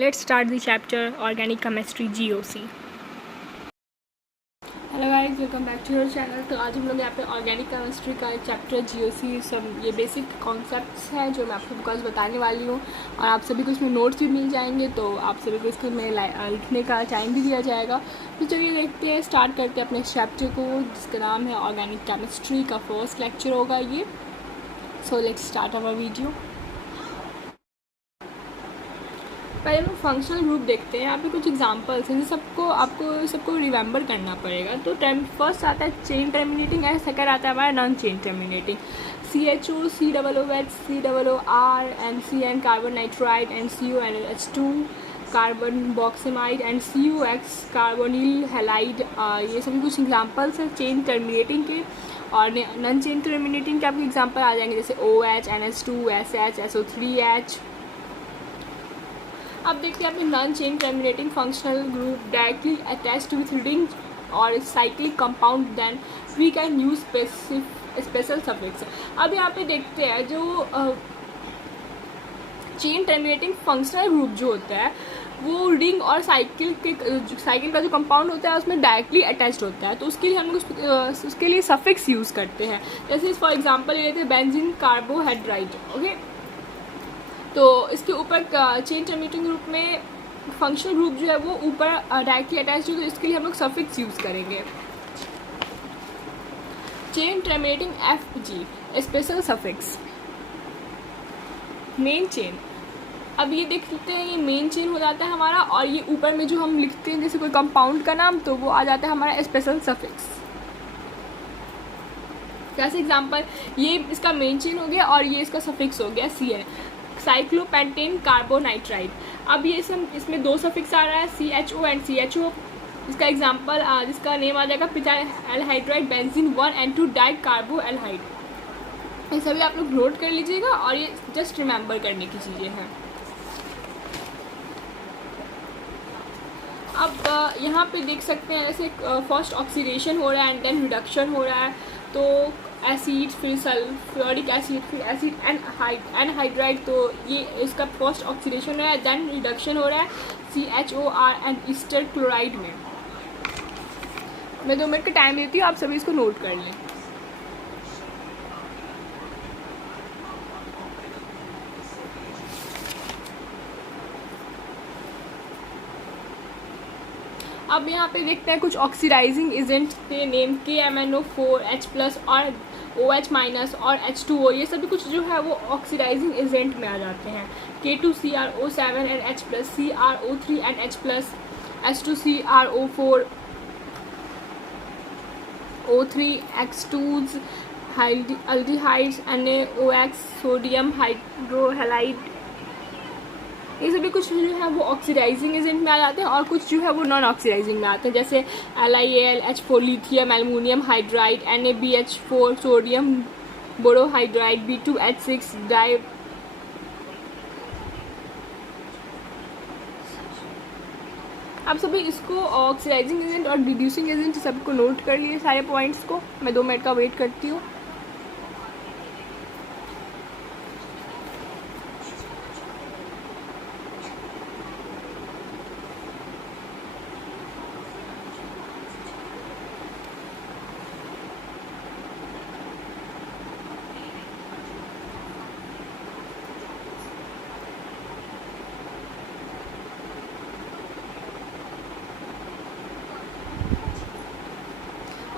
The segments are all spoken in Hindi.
Let's start the chapter Organic Chemistry GOC. Hello guys, welcome back to your channel. तो आज हम लोग यहाँ पे ऑर्गेनिक केमिस्ट्री का चैप्टर GOC सब ये बेसिक कॉन्सेप्ट्स हैं जो मैं आपको बिकॉज बताने वाली हूँ, और आप सभी को इसमें नोट्स भी मिल जाएंगे, तो आप सभी को इसको में लिखने का टाइम भी दिया जाएगा। तो चलिए देखते हैं, स्टार्ट करते हैं अपने चैप्टर को जिसका नाम है ऑर्गेनिक केमिस्ट्री का फर्स्ट लेक्चर होगा ये। So let's start our video. पहले हम फंक्शनल ग्रुप देखते हैं। यहाँ पे कुछ एग्जांपल्स हैं जो आपको सबको रिमेंबर करना पड़ेगा। तो फर्स्ट आता है चेन टर्मिनेटिंग एंड सेकंड आता है हमारा non chain terminating. CHO, COOH, COOR, NCN carbon nitride, and CONH2 carboxamide and COX carbonyl halide. ये सभी कुछ एग्जांपल्स हैं चेन टर्मिनेटिंग के। और नॉन चेन टर्मिनेटिंग के आपके एग्जांपल आ जाएंगे जैसे OH, NH2, SH, SO3H। अब देखते हैं अपने non chain terminating functional group directly attached with ring और cyclic compound, then we can use special suffix. अब यहाँ पे देखते हैं जो चेन टर्मिनेटिंग फंक्शनल ग्रुप जो होता है वो रिंग और साइकिल का जो कंपाउंड होता है उसमें डायरेक्टली अटैच्ड होता है। तो उसके लिए हम लोग उसके लिए सफिक्स यूज़ करते हैं। जैसे फॉर एग्जांपल ये लेते हैं बेंजीन कार्बोहाइड्राइड। ओके, तो इसके ऊपर चेन टर्मिनेटिंग ग्रुप में फंक्शनल ग्रुप जो है वो ऊपर डायरेक्टली अटैच है, तो इसके लिए हम लोग सफिक्स यूज़ करेंगे। Chain terminating FG special suffix. Main chain, अब ये देख लेते हैं, ये मेन चेन हो जाता है हमारा, और ये ऊपर में जो हम लिखते हैं जैसे कोई कंपाउंड का नाम, तो वो आ जाता है हमारा स्पेशल सफिक्स। जैसे एग्जांपल ये इसका मेन चेन हो गया और ये इसका सफिक्स हो गया CN, साइक्लोपेंटेन कार्बोनाइट्राइड। अब ये इसमें दो सफिक्स आ रहा है CHO एंड CHO। इसका एग्जांपल जिसका नेम आ जाएगा पिटाइल एल्हाइड्राइड बेंजीन 1 and 2 डाई कार्बो एल्हाइड। ये सभी आप लोग नोट कर लीजिएगा और ये जस्ट रिमेंबर करने की चीज़ें हैं। अब यहाँ पे देख सकते हैं जैसे फर्स्ट ऑक्सीडेशन हो रहा है एंड देन रिडक्शन हो रहा है। तो एसिड, फिर सल्फ्यूरिक एसिड, फिर एसिड एनहाइड्राइड, तो ये इसका फर्स्ट ऑक्सीडेशन हो रहा है, देन रिडक्शन हो रहा है CHOR एंड ईस्टर क्लोराइड में। मैं 2 मिनट का टाइम देती हूँ, आप सभी इसको नोट कर लें। अब यहाँ पे देखते हैं कुछ ऑक्सीडाइजिंग एजेंट के नेम KMnO4H+ और OH- और H2O। ये सभी कुछ जो है वो ऑक्सीडाइजिंग एजेंट में आ जाते हैं। K2CrO7 and H+, CrO3 and H+, H2CrO4, O3, X2s, aldehydes, NaOX, sodium hydrohalide. ये सभी कुछ जो है वो ऑक्सीडाइजिंग एजेंट में आ जाते हैं, और कुछ जो है वो नॉन ऑक्सीडाइजिंग में आते हैं जैसे LiAl, H4 lithium aluminium hydride, NaBH4 sodium borohydride, B2H6 डाई। आप सभी इसको ऑक्सीडाइजिंग एजेंट और रिड्यूसिंग एजेंट सबको नोट कर लिए सारे पॉइंट्स को। मैं 2 मिनट का वेट करती हूँ।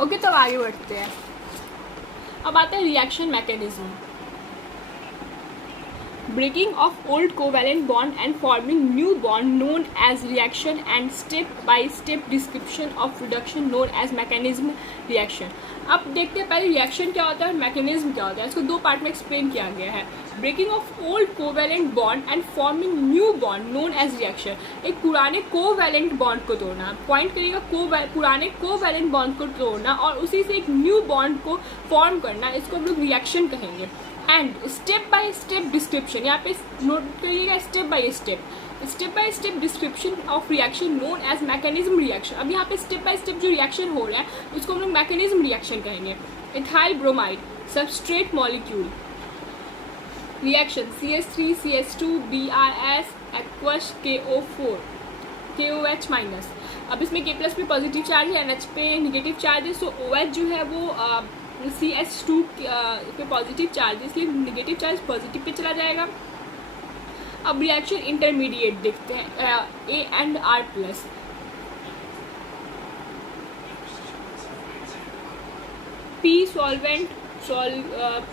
ओके, तो आगे बढ़ते हैं। अब आता है reaction mechanism. Breaking of old covalent bond and forming new bond known as reaction and step by step description of reduction known as mechanism reaction. अब देखते हैं पहले रिएक्शन क्या होता है और मैकेनिज्म क्या होता है। इसको 2 पार्ट में एक्सप्लेन किया गया है। Breaking of old covalent bond and forming new bond known as reaction. एक पुराने कोवैलेंट बॉन्ड को तोड़ना, पॉइंट करिएगा, पुराने कोवैलेंट बॉन्ड को तोड़ना और उसी से एक न्यू बॉन्ड को फॉर्म करना, इसको हम लोग रिएक्शन कहेंगे। And step by step description, यहाँ पे नोट करिएगा step by step description of reaction known as mechanism reaction. अब यहाँ पे स्टेप बाय स्टेप जो रिएक्शन हो रहा है उसको हम लोग मैकेनिज्म रिएक्शन कहेंगे। Ethyl bromide substrate molecule, reaction CH3 CH2 BRS aqueous KO4 KOH minus. अब इसमें K प्लस पे पॉजिटिव चार्ज है, NH पे निगेटिव चार्ज है, सो OH जो है वो CH2 पे पॉजिटिव चार्ज है, इसलिए निगेटिव चार्ज पॉजिटिव पे चला जाएगा। अब रिएक्शन इंटरमीडिएट देखते हैं, A and R plus. P solvent,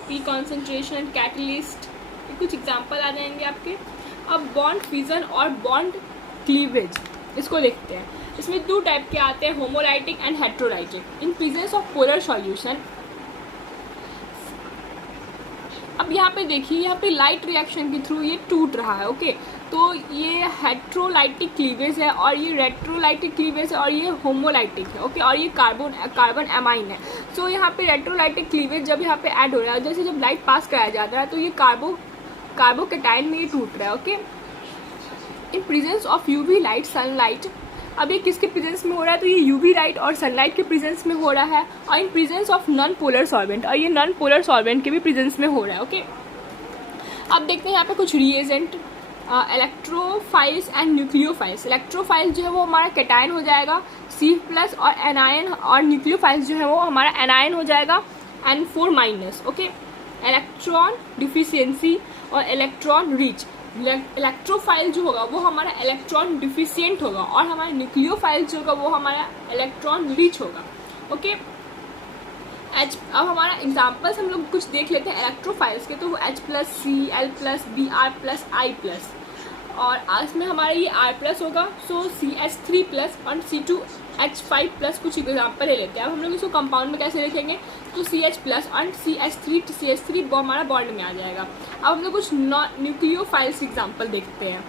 P concentration, catalyst, कुछ एग्जांपल आ जाएंगे आपके। अब बॉन्ड फ्यूजन और बॉन्ड क्लीवेज, इसको देखते हैं। इसमें दो टाइप के आते हैं, homolytic and heterolytic. In presence of polar solution, अब यहाँ पे देखिए, यहाँ पे लाइट रिएक्शन के थ्रू ये टूट रहा है, ओके। तो ये हेट्रोलाइटिक क्लीवेज है और ये रेट्रोलाइटिक क्लीवेज है और ये होमोलाइटिक है, ओके। और ये कार्बन एमाइन है। सो यहाँ पे रेट्रोलाइटिक क्लीवेज जब यहाँ पे ऐड हो रहा है, जैसे जब लाइट पास कराया जाता है तो ये कार्बोकेटाइन में ये टूट रहा है, okay. In presence of UV light, sunlight, अब ये किसके प्रेजेंस में हो रहा है, तो ये यूवी लाइट और सनलाइट के प्रेजेंस में हो रहा है। और in presence of non polar solvent, और ये नॉन पोलर सॉल्वेंट के भी प्रेजेंस में हो रहा है, ओके। अब देखते हैं यहाँ पे कुछ reagent, electrophiles and nucleophiles. Electrophile जो है वो हमारा कैटायन हो जाएगा C+, और एनायन, और न्यूक्लियोफाइल्स जो है वो हमारा एनायन हो जाएगा N4-, ओके। इलेक्ट्रॉन डिफिशियंसी और इलेक्ट्रॉन रिच। इलेक्ट्रोफाइल जो होगा वो हमारा इलेक्ट्रॉन डिफिशियंट होगा और हमारा न्यूक्लियोफाइल जो होगा वो हमारा इलेक्ट्रॉन रिच होगा, ओके। अब हमारा एग्जाम्पल्स हम लोग कुछ देख लेते हैं इलेक्ट्रोफाइल्स के, तो वो H+, Cl+, Br+, I+, और इसमें हमारा ये R+ होगा, सो CH3+ और C2H5+, कुछ एग्जाम्पल ले लेते हैं। अब हम लोग इसको कंपाउंड में कैसे लिखेंगे, तो CH+ और CH3 हमारा बॉन्ड में आ जाएगा। अब हम लोग कुछ न्यूक्लियोफाइल्स एग्जाम्पल देखते हैं।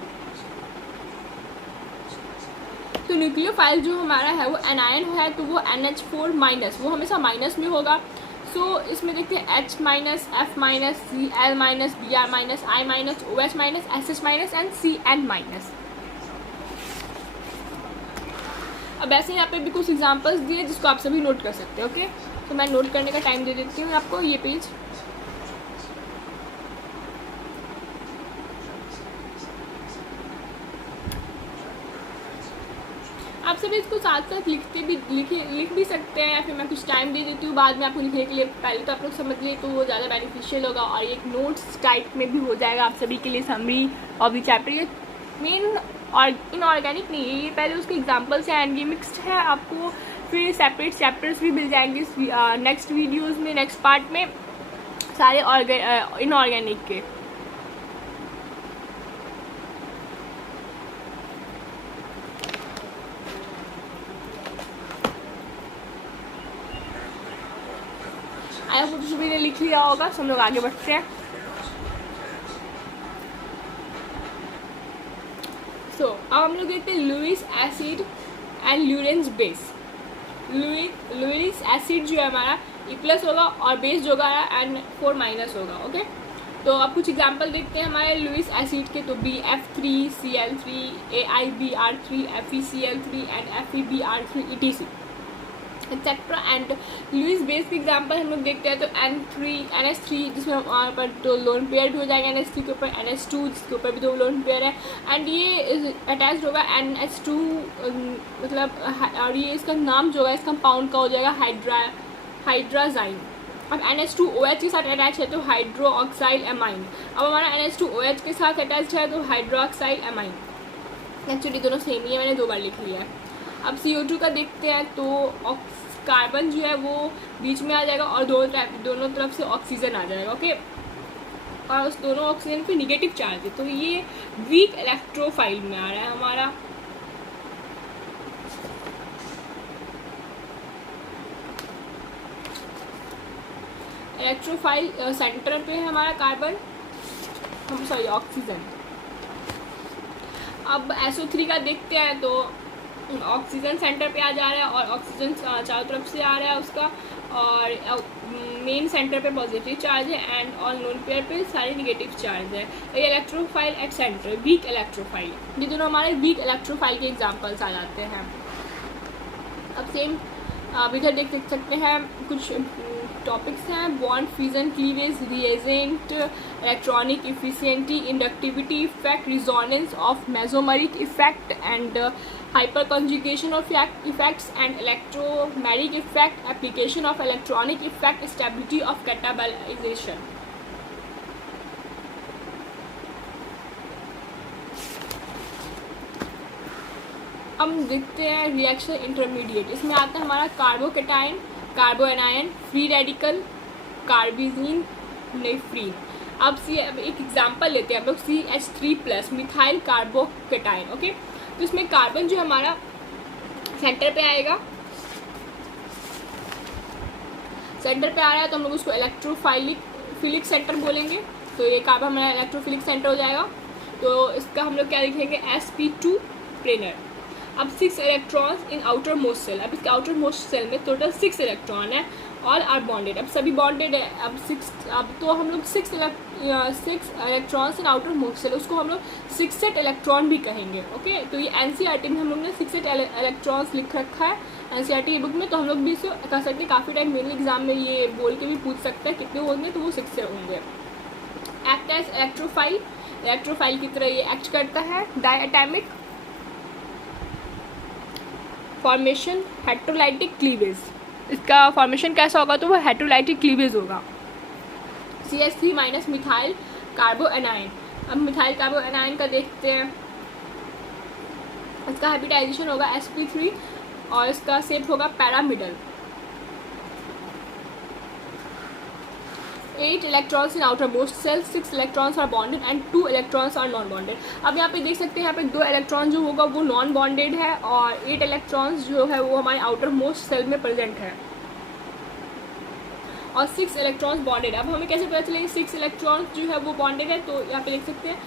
तो न्यूक्लियोफाइल जो हमारा है वो एनायन है, तो वो NH4-, वो हमेशा माइनस में होगा। सो इसमें देखते हैं H-, F-, Cl-, Br-, I-, OH-, SH- and Cn-। अब ऐसे यहाँ पे भी कुछ एग्जांपल्स दिए जिसको आप सभी नोट कर सकते हैं, ओके। तो मैं नोट करने का टाइम दे देती हूँ आपको, ये पेज। आप सभी इसको साथ साथ लिख भी सकते हैं, या फिर मैं कुछ टाइम दे देती हूँ बाद में आपको लिखने के लिए। पहले तो आप लोग समझ लिए तो वो ज़्यादा बेनिफिशियल होगा, और एक नोट्स टाइप में भी हो जाएगा आप सभी के लिए, समरी ऑफ द चैप्टर। ये मेन और इनऑर्गेनिक नहीं है, ये पहले उसके एग्जाम्पल्स हैं एंड ये मिक्सड है। आपको फिर सेपरेट चैप्टर्स भी मिल जाएंगे नेक्स्ट वीडियोज़ में, नेक्स्ट पार्ट में, सारे इनऑर्गेनिक के। आई होप सभी ने लिख लिया होगा, तो हम लोग आगे बढ़ते हैं। अब हम लोग देखते हैं Lewis acid and Lawrence base. Lewis acid जो है हमारा E+ होगा और बेस जो होगा N4- होगा, ओके। तो अब कुछ एग्जांपल देखते हैं हमारे लुईस एसिड के, तो BF3Cl3, AiBr3, FeCl3 एंड FeBr3 etc etcetera. And Lewis base के एग्जांपल हम लोग देखते हैं, तो NH3 जिसमें वहाँ पर दो लोन पेयर भी हो जाएगा, NH3 के ऊपर NH2 जिसके ऊपर भी दो लोन पेयर है, एंड ये अटैच्ड होगा NH2 मतलब, और ये इसका नाम जो है इस कंपाउंड का हो जाएगा हाइड्राजाइन। अब NH2OH के साथ अटैच है तो हाइड्रोक्साइल एमाइन। अब हमारा NH2OH के साथ अटैच है तो हाइड्रोक्साइल एमाइन। एक्चुअली दोनों सेम ही है, मैंने 2 बार लिख लिया है। अब CO2 का देखते हैं, तो कार्बन जो है वो बीच में आ जाएगा और दोनों तरफ से ऑक्सीजन आ जाएगा, ओके। और उस दोनों ऑक्सीजन पे निगेटिव चार्ज है, तो ये वीक इलेक्ट्रोफाइल में आ रहा है हमारा। इलेक्ट्रोफाइल सेंटर पे है हमारा कार्बन, ऑक्सीजन। अब SO3 का देखते हैं, तो ऑक्सीजन सेंटर पे आ जा रहा है और ऑक्सीजन चारों तरफ से आ रहा है उसका, और मेन सेंटर पे पॉजिटिव चार्ज है एंड ऑल नोन पेयर पे सारे निगेटिव चार्ज है। ये electrophile at centre, weak electrophile, ये दोनों हमारे वीक इलेक्ट्रोफाइल के एग्जांपल्स आ जाते हैं। अब सेम इधर देख सकते हैं कुछ टॉपिक्स हैं bond fusion cleavage reagent electronic efficiency inductivity effect resonance of mesomeric effect and hyperconjugation of effects and electromeric effect application of electronic effect stability of कैटाबाइजेशन। हम देखते हैं रिएक्शन इंटरमीडिएट। इसमें आता है हमारा carbocation, carbanion, free radical, carbene, nitrene. अब एक एग्जांपल लेते हैं हम लोग CH3+ मिथाइल कार्बोकेटाइन। ओके, तो इसमें कार्बन जो हमारा सेंटर पे आएगा, सेंटर पे आ रहा है तो हम लोग उसको इलेक्ट्रोफिलिक सेंटर बोलेंगे। तो ये कार्बन हमारा इलेक्ट्रोफिलिक सेंटर हो जाएगा। तो इसका हम लोग क्या लिखेंगे, sp2 प्लेनर। अब 6 electrons in outer most shell. अब इसके आउटर मोस्ट सेल में टोटल 6 इलेक्ट्रॉन है, ऑल आर बॉन्डेड। अब सभी बॉन्डेड है। अब तो हम लोग 6 electrons in outer most shell, उसको हम लोग 6 इलेक्ट्रॉन भी कहेंगे। ओके, तो ये NCERT में हम लोग ने 6 इलेक्ट्रॉन्स लिख रखा है NCERT की बुक में, तो हम लोग भी इसे कर सकते हैं। काफ़ी टाइम मेरे एग्जाम में ये बोल के भी पूछ सकता है कितने होंगे, तो वो 6 होंगे। एक्ट एज इलेक्ट्रोफाइल की तरह ये एक्ट करता है। डायटैमिक फॉर्मेशन हेट्रोलाइटिक क्लीवेज। इसका फॉर्मेशन कैसा होगा, तो वो हेट्रोलाइटिक क्लीवेज होगा। CH3- methyl कार्बोएनाइन। अब मिथाइल कार्बोएनाइन का देखते हैं। इसका हाइब्रिडाइजेशन होगा sp3 और इसका शेप होगा pyramidal. 8 electrons in outer most shell, 6 electrons are bonded and 2 electrons are non bonded. अब यहाँ पे देख सकते हैं, यहाँ पे 2 इलेक्ट्रॉन जो होगा वो नॉन बॉन्डेड है और 8 इलेक्ट्रॉन्स जो है वो हमारे आउटर मोस्ट सेल में प्रेजेंट है और 6 इलेक्ट्रॉन्स बॉन्डेड। अब हमें कैसे पता चलेगा 6 इलेक्ट्रॉन्स जो है वो बॉन्डेड है, तो यहाँ पे देख सकते हैं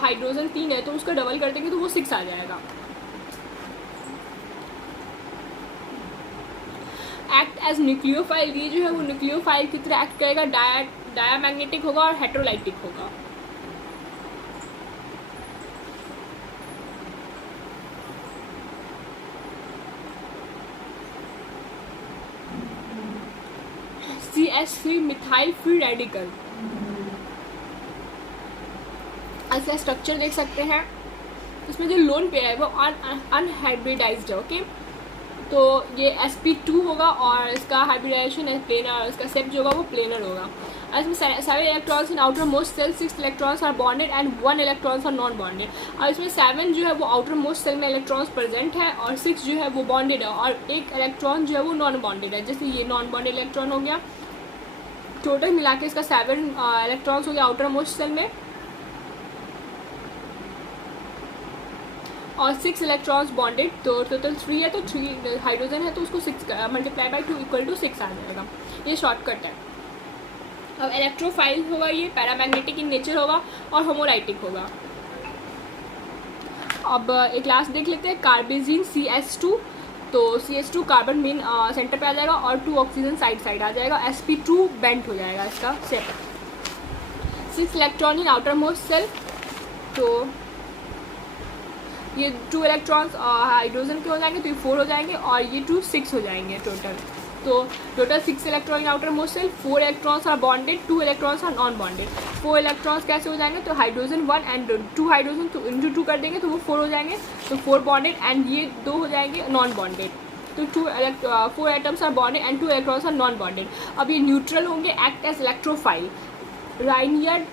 हाइड्रोजन 3 है तो उसका डबल कर देंगे तो वो 6 आ जाएगा। Act as nucleophile. ये जो है वो न्यूक्लियोफाइल की तरह एक्ट करेगा। डायामैग्नेटिक होगा और हेट्रोलाइटिक होगा। CH3 methyl free radical. ऐसा स्ट्रक्चर देख सकते हैं। इसमें जो लोन पेयर है वो अनहाइब्रिडाइज्ड है। ओके, तो ये sp2 होगा और इसका हाइब्रिडाइजेशन है प्लेनर, इसका शेप जो होगा वो प्लेनर होगा। और इसमें 7 electrons in outer most shell, 6 electrons are bonded and 1 electrons are non bonded. और इसमें 7 जो है वो आउटर मोस्ट सेल में इलेक्ट्रॉन्स प्रेजेंट है और 6 जो है वो बॉन्डेड है और 1 इलेक्ट्रॉन जो है वो नॉन बॉन्डेड है। जैसे ये नॉन बॉन्डेड इलेक्ट्रॉन हो गया। टोटल मिला के इसका 7 इलेक्ट्रॉन्स हो गया आउटर मोस्ट सेल में और 6 इलेक्ट्रॉन्स बॉन्डेड। तो टोटल 3 है, तो 3 हाइड्रोजन है तो उसको 6 मल्टीप्लाई बाई 2 इक्वल टू 6 आ जाएगा। ये शॉर्टकट है। अब इलेक्ट्रोफाइल होगा, ये पैरामैग्नेटिक इन नेचर होगा और होमोलाइटिक होगा। अब एक क्लास देख लेते हैं, कार्बेजीन CH2। तो CH2 कार्बन मेन सेंटर पे आ जाएगा और 2 ऑक्सीजन साइड आ जाएगा। sp2 बेंट हो जाएगा इसका shape. 6 electron in outer most shell, तो ये 2 इलेक्ट्रॉन्स हाइड्रोजन के हो जाएंगे तो ये 4 हो जाएंगे और ये 2 6 हो जाएंगे टोटल। तो total 6 electron in outer most shell, 4 electrons are bonded, 2 electrons are non bonded. 4 electrons कैसे हो जाएंगे, तो हाइड्रोजन 1 एंड 2 हाइड्रोजन तो इंटू 2 कर देंगे तो वो 4 हो जाएंगे। तो 4 बॉन्डेड एंड ये 2 हो जाएंगे नॉन बॉन्डेड। तो 4 atoms are bonded and 2 electrons are non bonded. अब ये न्यूट्रल होंगे, एक्ट एज इलेक्ट्रोफाइल। राइनियर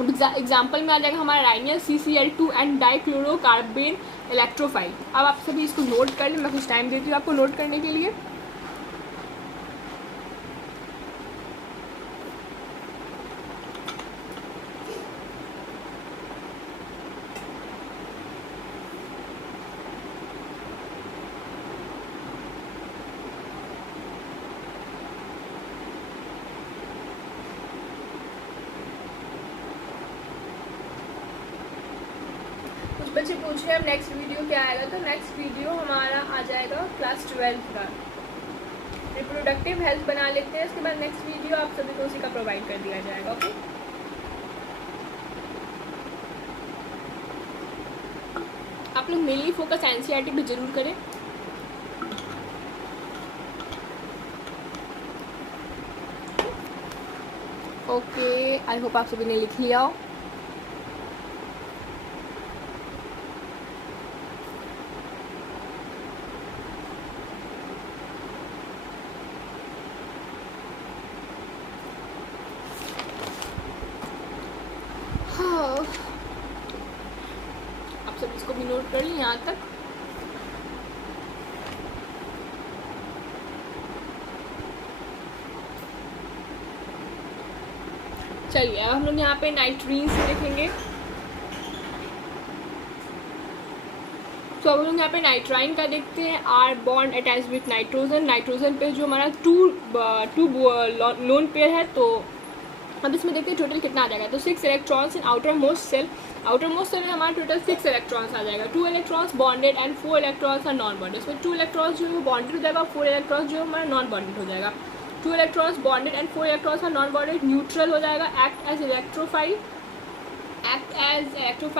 एग्जाम्पल में आ जाएगा हमारा राइनियर CCl2 एंड डाइक्लोरोकार्बेन इलेक्ट्रोफाइल। अब आप सभी इसको नोट कर लें, मैं कुछ टाइम देती हूँ आपको नोट करने के लिए। बच्चे पूछ रहे हैं नेक्स्ट वीडियो क्या आएगा, तो नेक्स्ट वीडियो हमारा आ जाएगा क्लास 12 का रिप्रोडक्टिव हेल्थ बना लेते हैं। इसके बाद नेक्स्ट वीडियो आप सभी को उसी का प्रोवाइड कर दिया जाएगा। ओके, आप लोग मेनली फोकस NCERT पे जरूर करें। ओके, आई होप आप सभी ने लिख लिया हो। हाँ, आप सब इसको भी नोट कर ली यहाँ तक। चलिए अब हम लोग यहाँ पे नाइट्रीन से देखेंगे। तो अब हम लोग यहाँ पे नाइट्राइन का देखते हैं। R bond attach with nitrogen. Nitrogen पे जो हमारा टू लोन पेयर है, तो अब इसमें देखते हैं टोटल कितना आ जाएगा। तो 6 electrons in outer most shell. Outer most shell में हमारा टोटल 6 इलेक्ट्रॉन्स आ जाएगा। 2 electrons bonded and 4 electrons are non bonded. इसमें 2 इलेक्ट्रॉन्स जो है बॉन्डेड हो जाएगा, 4 इलेक्ट्रॉन्स जो हमारा नॉन बॉन्डेड हो जाएगा। 2 electrons bonded and 4 electrons are non bonded neutral हो जाएगा। एक्ट एज इलेक्ट्रोफाइल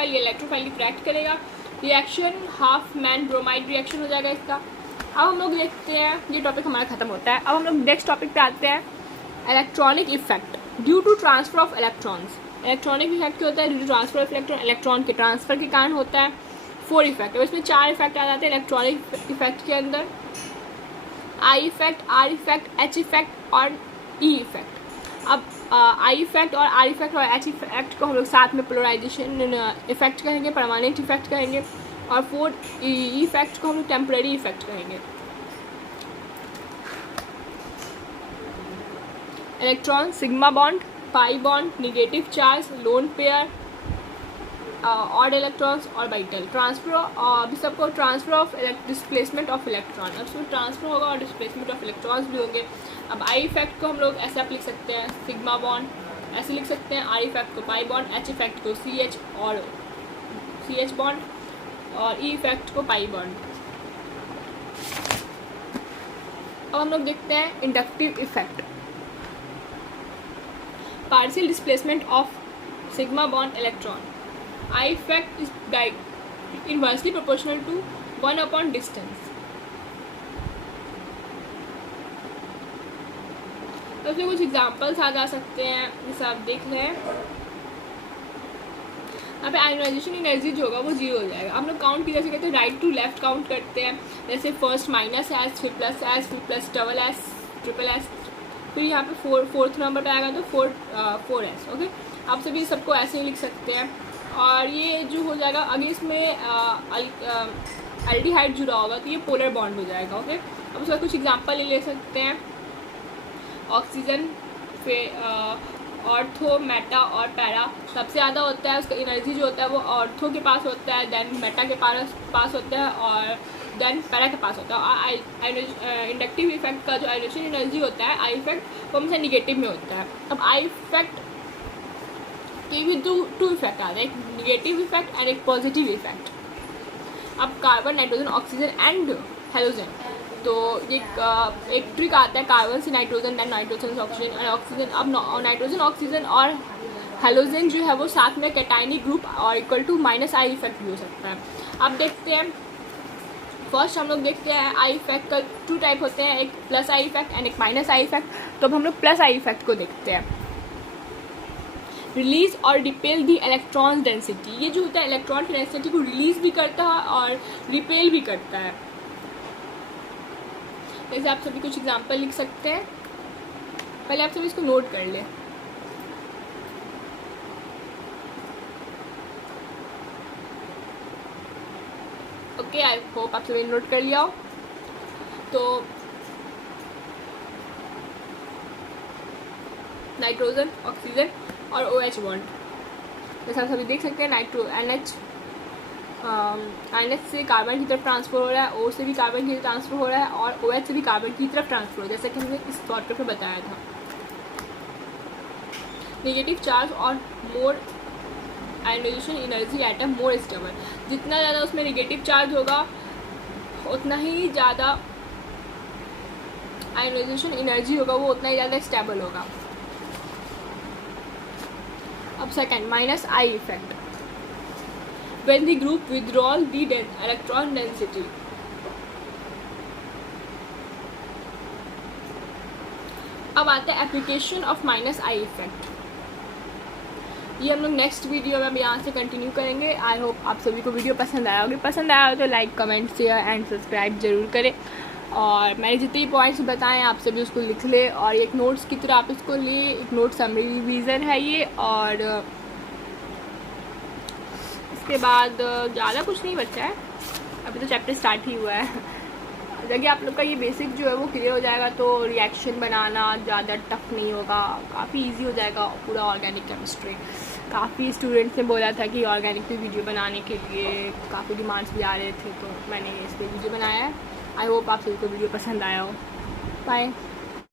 ये इलेक्ट्रोफाइल रिएक्ट करेगा। Reaction Hofmann bromide reaction हो जाएगा इसका। अब हम लोग देखते हैं, ये टॉपिक हमारा खत्म होता है। अब हम लोग नेक्स्ट टॉपिक पे आते हैं, electronic effect due to transfer of electrons. Electronic effect क्या होता है? Due to transfer of electron, electron के ट्रांसफर के कारण होता है। 4 इफेक्ट, अब इसमें 4 इफेक्ट आ जाते हैं इलेक्ट्रॉनिक इफेक्ट के अंदर। I effect, are effect, H effect और ई इफेक्ट। अब आई इफेक्ट और आर इफेक्ट और एच इफेक्ट को हम लोग साथ में पोलराइजेशन इफेक्ट कहेंगे, परमानेंट इफेक्ट कहेंगे। और 4 ई इफेक्ट को हम लोग टेम्परेरी इफेक्ट कहेंगे। Electron, sigma bond, pi bond, negative charge, lone pair, odd electrons और बाइटल। ट्रांसफर अभी सबको transfer of displacement of electron. अब इसमें ट्रांसफर होगा और डिस्प्लेसमेंट ऑफ इलेक्ट्रॉन्स भी होंगे। अब आई इफेक्ट को हम लोग ऐसा लिख सकते हैं, सिग्मा बॉन्ड ऐसे लिख सकते हैं। आर इफेक्ट को पाई बॉन्ड, एच इफेक्ट को सी एच बॉन्ड और ई इफेक्ट को पाई बॉन्ड। अब हम लोग देखते हैं inductive effect. Partial displacement of sigma bond electron. I effect is inversely proportional to 1 upon distance. तो इसमें कुछ एग्जांपल्स आ जा सकते हैं, जैसे आप देख रहे हैं यहाँ पे आयोनाइजेशन एनर्जी जो होगा वो 0 हो जाएगा। हम लोग काउंट की जैसे कहते हैं राइट टू लेफ्ट काउंट करते हैं, जैसे फर्स्ट माइनस एस, फिर प्लस एस, फिर plus double S, triple S, फिर यहाँ पे फोर्थ नंबर पे आएगा तो 4 एस। ओके, आप सभी सबको ऐसे ही लिख सकते हैं। और ये जो हो जाएगा आगे इसमें एल्डिहाइड जुड़ा होगा तो ये पोलर बॉन्ड हो जाएगा। ओके, अब उसका कुछ एग्जांपल ले सकते हैं। ऑक्सीजन, फिर ऑर्थो, मेटा और पैरा। सबसे ज़्यादा होता है उसका एनर्जी जो होता है वो ऑर्थो के पास होता है, देन मेटा के पास होता है और देन पैरा के पास होता है। और इंडक्टिव इफेक्ट का जो आयोनेशन एनर्जी होता है आई इफेक्ट वो हमेशा निगेटिव में होता है। अब आई इफेक्ट के भी टू इफेक्ट आते हैं, एक निगेटिव इफेक्ट एंड एक पॉजिटिव इफेक्ट। अब carbon, nitrogen, oxygen and halogen, तो एक ट्रिक आता है कार्बन से नाइट्रोजन, देन नाइट्रोजन से ऑक्सीजन और ऑक्सीजन। अब नाइट्रोजन, ऑक्सीजन और हेलोजन जो है वो साथ में कैटायनिक ग्रुप और equal to minus I effect भी हो सकता है। अब देखते हैं, फर्स्ट हम लोग देखते हैं आई इफेक्ट का 2 टाइप होते हैं, एक प्लस आई इफेक्ट एंड एक माइनस आई इफेक्ट। तो अब हम लोग प्लस आई इफेक्ट को देखते हैं। रिलीज और रिपेल दी इलेक्ट्रॉन डेंसिटी, ये जो होता है इलेक्ट्रॉन की डेंसिटी को रिलीज भी करता है और रिपेल भी करता है। जैसे आप सभी कुछ एग्जांपल लिख सकते हैं, पहले आप सभी इसको नोट कर लें। ओके, आई होप आप सभी नोट कर लिया हो। तो नाइट्रोजन, ऑक्सीजन और OH बॉन्ड, जैसे आप सभी देख सकते हैं NH से कार्बन की तरफ ट्रांसफर हो रहा है, O से भी कार्बन की तरफ ट्रांसफर हो रहा है और OH से भी कार्बन की तरफ ट्रांसफर हो रहा है, जैसा कि हमने इस टॉपिक में बताया था। नेगेटिव चार्ज और more ionisation energy atom more stable, जितना ज़्यादा उसमें नेगेटिव चार्ज होगा उतना ही ज़्यादा आयोनाइजेशन एनर्जी होगा, वो उतना ही ज़्यादा स्टेबल होगा। अब second, minus I effect, when the group withdraw the electron density। अब आता है application of minus I effect. ये हम लोग नेक्स्ट वीडियो में अब यहाँ से कंटिन्यू करेंगे। आई होप आप सभी को वीडियो पसंद आया होगी। पसंद आया हो तो like, comment, share and subscribe जरूर करें। और मैंने जितने पॉइंट्स बताएं आप सभी उसको लिख ले, और एक नोट्स की तरह आप इसको ले। एक नोट समरी रिवीजन है ये, और इसके बाद ज़्यादा कुछ नहीं बचा है, अभी तो चैप्टर स्टार्ट ही हुआ है। जब आप लोग का ये बेसिक जो है वो क्लियर हो जाएगा तो रिएक्शन बनाना ज़्यादा टफ नहीं होगा, काफ़ी इजी हो जाएगा पूरा ऑर्गेनिक केमिस्ट्री। काफ़ी स्टूडेंट्स ने बोला था कि ऑर्गेनिक पे वीडियो बनाने के लिए काफ़ी डिमांड्स भी आ रहे थे, तो मैंने इस पर वीडियो बनाया है। आई होप आप सभी को वीडियो पसंद आया हो। बाय।